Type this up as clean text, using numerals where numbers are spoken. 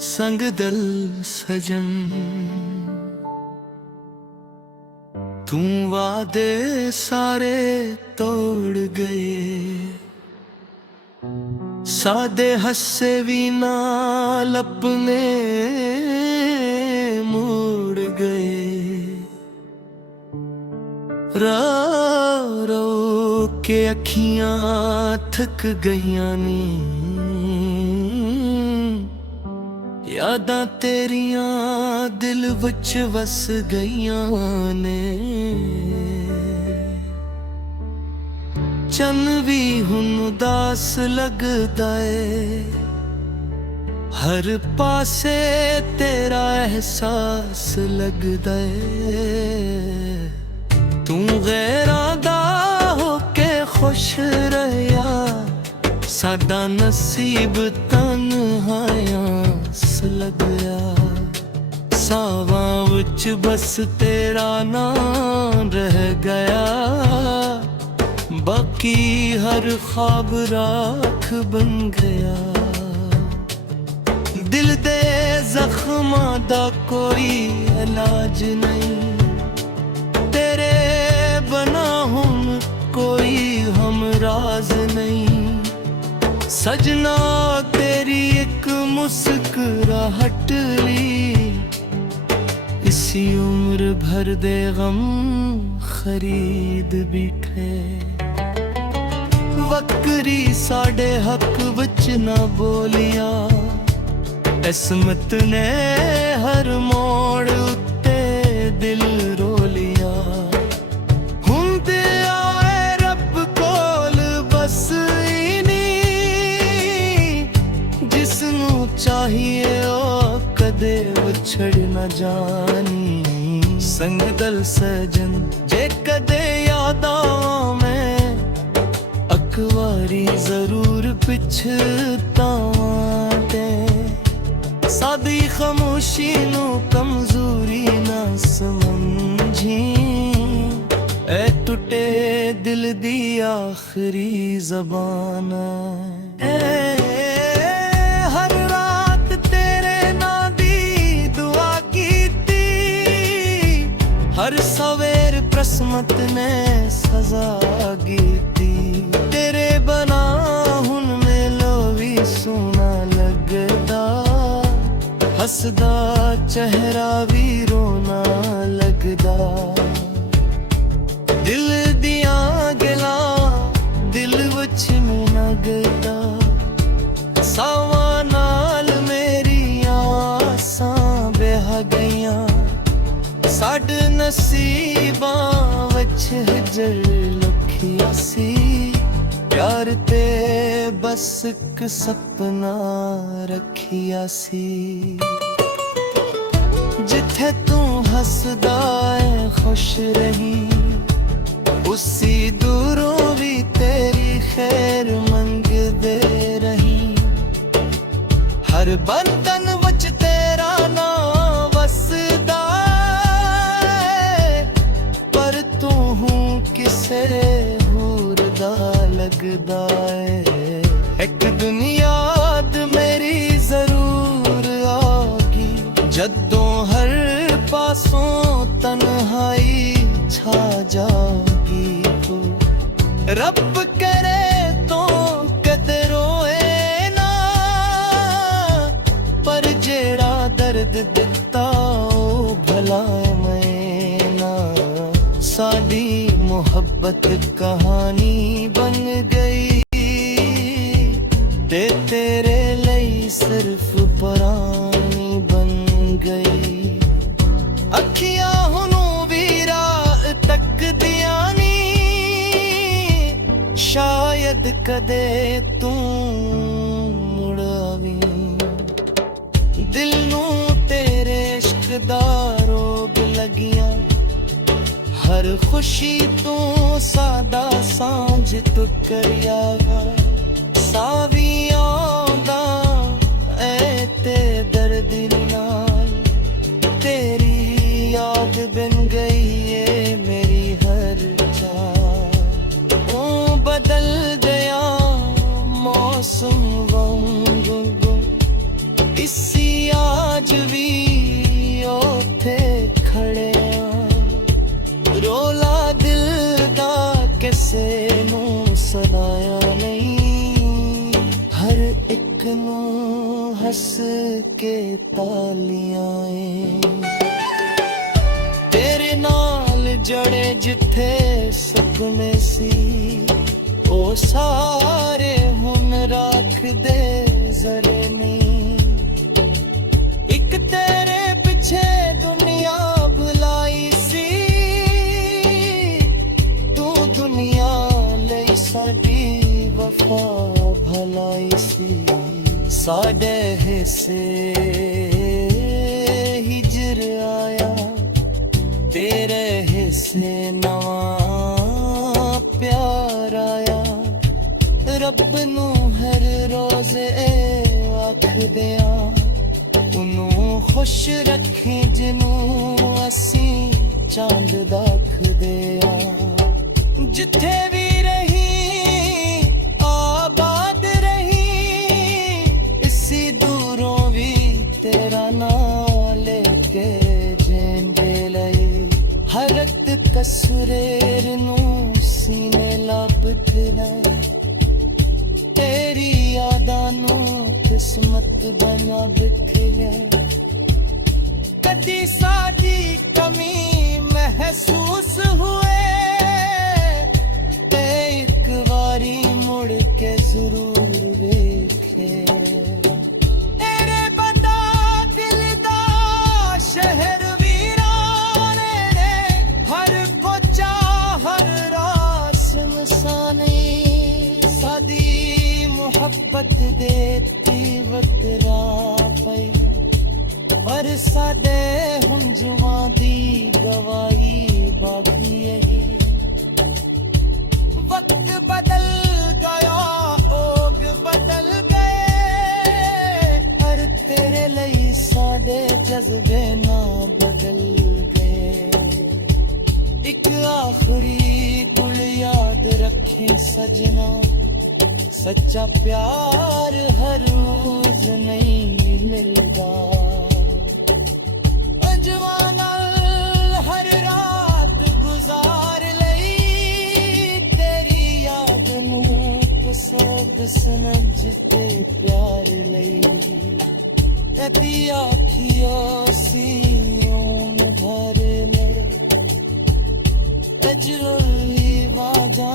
संग दिल सजन तू वादे सारे तोड़ गए, सादे हस्से भी नाल अपने मुड़ गए। रो रो के अखियां थक गईयां नी, यादां तेरियां दिल विच वस गईयां ने। चन भी हुन उदास लगदा ए, हर पासे तेरा एहसास लगदा ए। तू गैरां दा होके खुश रहा, साडा नसीब तन्हाइयां लग गया। सावां विच बस तेरा नाम रह गया, बाकी हर ख्वाब राख बन गया। दिल दे जख्मां दा कोई इलाज नहीं, तेरे बना हुन कोई हमराज नहीं। सजना तेरी एक मुस्कुराहट ली, इसी उम्र भर दे गम खरीद बैठे। वक्री साडे हक विच ना बोलिया, किस्मत ने हर मोड़ उत्ते दिल रो लिया। हुण ते आए रब कोल बस चाहिए ओ कदे विछड़ न जानी। संग दल सजन जे कदे याद मैं, अकवारी जरूर पिछतावां ते। सादी खामोशी नू कमजोरी ना समझी, ए टुटे दिल दी आखिरी ज़बान ए। हर सवेर प्रसमत ने सजा कीती, तेरे बना हुन मेलो भी सोना लगदा। हसदा चेहरा भी रोना लगदा। दिल दियां गल्लां दिल विच लगदा, सावां नाल मेरियां आसां बह गईयां। साड नसीबां विच हिजर लुखिया सी, प्यार ते बस एक सपना रखिया सी। जिथे तू हसदा है खुश रही, उसी दूरों भी तेरी खैर मंगदे रही। हर बंधन विच तेरा नाम वसदा, किसे होर दा लगदा है। एक दुनियाद मेरी जरूर आगी, जद्दों हर पासों तन्हाई छा जागी। तू रब करे तो कदे रोए ना, पर जेड़ा दर्द दिता ओ भला मैं ना। साडी मोहब्बत कहानी बन गई, ते तेरे लिए सिर्फ पुरानी बन गई। अखियां हुनू भी राह तकदियां नी, शायद कदे तू मुड़ आवी। दिल नू तेरे इश्क दा रोग लगियां, हर खुशी तू सादा सांझ तू करियागा। सावी आंदा ऐ ते दर्द नाल, तेरी याद बन गई है मेरी हर चाह। ओ बदल गया मौसम वांगू, इसी ਅੱਜ ਵੀ ਉੱਥੇ ਖੜੇ ਆਂ। ਰੋਲਾ ਦਿਲ ਦਾ ਕਿਸੇ ਨੂੰ ਸੁਣਾਇਆ ਨਹੀਂ, ਹਰ ਇੱਕ ਨੂੰ ਹੱਸ ਕੇ ਤਾਲੀਆਂ ਏ। ਤੇਰੇ ਨਾਲ ਜੜੇ ਜਿੱਥੇ ਸੁਪਨੇ ਸੀ, ਉਹ ਸਾਰੇ ਹੁਣ ਰੱਖਦੇ ਜ਼ਰੇ ਨਹੀਂ। ਇੱਕ ਤੇਰੇ ਪਿੱਛੇ ਦੁਨੀਆ ਭੁਲਾਈ ਸੀ, ਤੂੰ ਦੁਨੀਆ ਲਈ ਸਾਡੀ ਵਫਾ ਭਲਾਈ ਸੀ। ਸਾਡੇ ਹਿੱਸੇ ਹਿਜਰ ਆਇਆ, ਤੇਰੇ ਹਿੱਸੇ ਨਵਾਂ ਪਿਆਰ ਆਇਆ। ਰੱਬ ਨੂੰ ਹਰ ਰੋਜ਼ ਆਖਦੇ ਆਂ, ਉਹਨੂੰ ਖੁਸ਼ ਰੱਖੇ ਜਿਹਨੂੰ ਅਸੀਂ ਚਾਂਦ ਰੱਖਦੇ ਆਂ। ਜਿੱਥੇ ਵੀ ਰਹੀ ਆਬਾਦ ਰਹੀ, ਇਸੀ ਦੂਰੋਂ ਵੀ ਤੇਰਾ ਨਾਂ ਲੈ ਕੇ ਜਿੰਦੇ ਲਈ। ਹਰ ਇੱਕ ਕਸੂਰੇਰ ਨੂੰ ਸੀਨੇ ਲਾਪਟ ਲੈ, ਤੇਰੀ ਯਾਦਾਂ ਨੂੰ ਕਿਸਮਤ ਬਣਾ ਬਿਖਰਿਆ। ਕਦੀ ਸਾਡੀ ਕਮੀ ਮਹਿਸੂਸ ਹੋਏ, ਤੇ ਇੱਕ ਵਾਰੀ ਮੁੜ ਕੇ ਜ਼ਰੂਰ ਵੇਖੇ। ਤੇਰੇ ਬਤਾ ਦਿਲ ਦਾ ਸ਼ਹਿਰ ਵੀਰਾਨੇ ਨੇ, ਹਰ ਕੋਚਾ ਹਰ ਰਾਸ ਮਸਾਨੀ। ਸਾਡੀ ਮੁਹੱਬਤ ਦੇ ਤੀਵਤਰਾ ਪਈ, ਪਰ ਸਾਡੇ ਹੰਝੂਆਂ ਦੀ ਗਵਾਹੀ ਬਾਕੀ ਹੈ। ਵਕਤ ਬਦਲ ਗਿਆ, ਓਗ ਬਦਲ ਗਏ, ਪਰ ਤੇਰੇ ਲਈ ਸਾਡੇ ਜਜ਼ਬੇ ਨਾ ਬਦਲ ਗਏ। ਇੱਕ ਆਖਰੀ ਗੁਲ ਯਾਦ ਰੱਖੇ ਸਜਣਾ, सच्चा प्यार हर रोज नहीं मिलदा। अंजवानल हर रात गुजार लई, तेरी याद नू पसंद सनज ते प्यार लई। तेरी आखियों सीयों भर ले, अजरोली वाजा